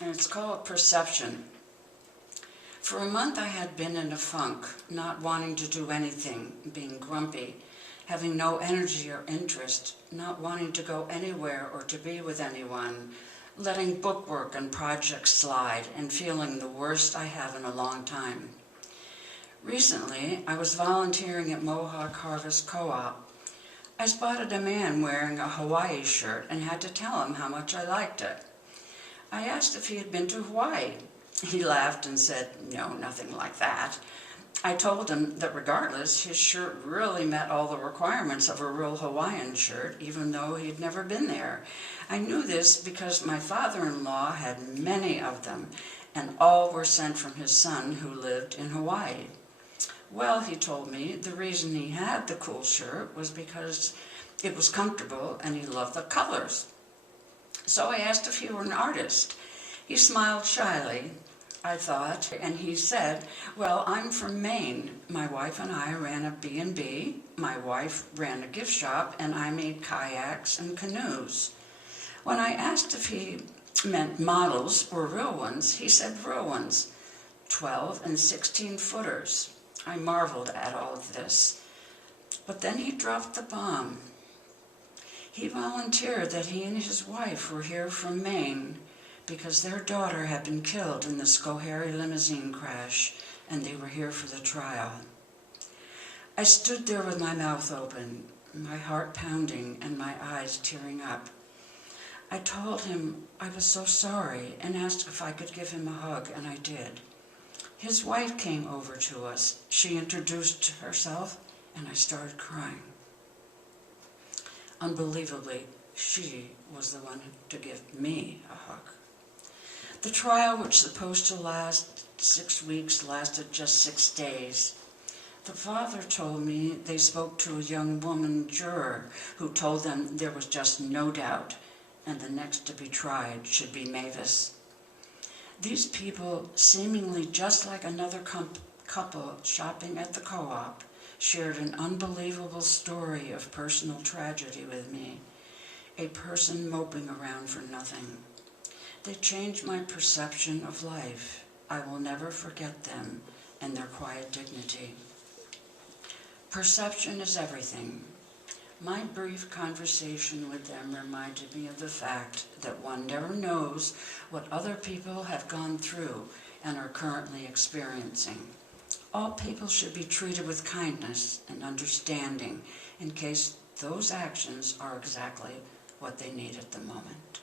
and it's called Perception. For a month I had been in a funk, not wanting to do anything, being grumpy, having no energy or interest, not wanting to go anywhere or to be with anyone, letting bookwork and projects slide, and feeling the worst I have in a long time. Recently, I was volunteering at Mohawk Harvest Co-op. I spotted a man wearing a Hawaii shirt and had to tell him how much I liked it. I asked if he had been to Hawaii. He laughed and said, "No, nothing like that." I told him that regardless, his shirt really met all the requirements of a real Hawaiian shirt, even though he'd never been there. I knew this because my father-in-law had many of them, and all were sent from his son who lived in Hawaii. Well, he told me, the reason he had the cool shirt was because it was comfortable and he loved the colors. So I asked if he were an artist. He smiled shyly, I thought, and he said, "Well, I'm from Maine. My wife and I ran a B&B. My wife ran a gift shop, and I made kayaks and canoes." When I asked if he meant models or real ones, he said real ones, 12 and 16 footers. I marveled at all of this. But then he dropped the bomb. He volunteered that he and his wife were here from Maine because their daughter had been killed in the Schoharie limousine crash, and they were here for the trial. I stood there with my mouth open, my heart pounding and my eyes tearing up. I told him I was so sorry and asked if I could give him a hug, and I did. His wife came over to us. She introduced herself, and I started crying. Unbelievably, she was the one to give me a hug. The trial, which was supposed to last 6 weeks, lasted just 6 days. The father told me they spoke to a young woman juror who told them there was just no doubt, and the next to be tried should be Mavis. These people, seemingly just like another couple shopping at the co-op, shared an unbelievable story of personal tragedy with me, a person moping around for nothing. They changed my perception of life. I will never forget them and their quiet dignity. Perception is everything. My brief conversation with them reminded me of the fact that one never knows what other people have gone through and are currently experiencing. All people should be treated with kindness and understanding in case those actions are exactly what they need at the moment.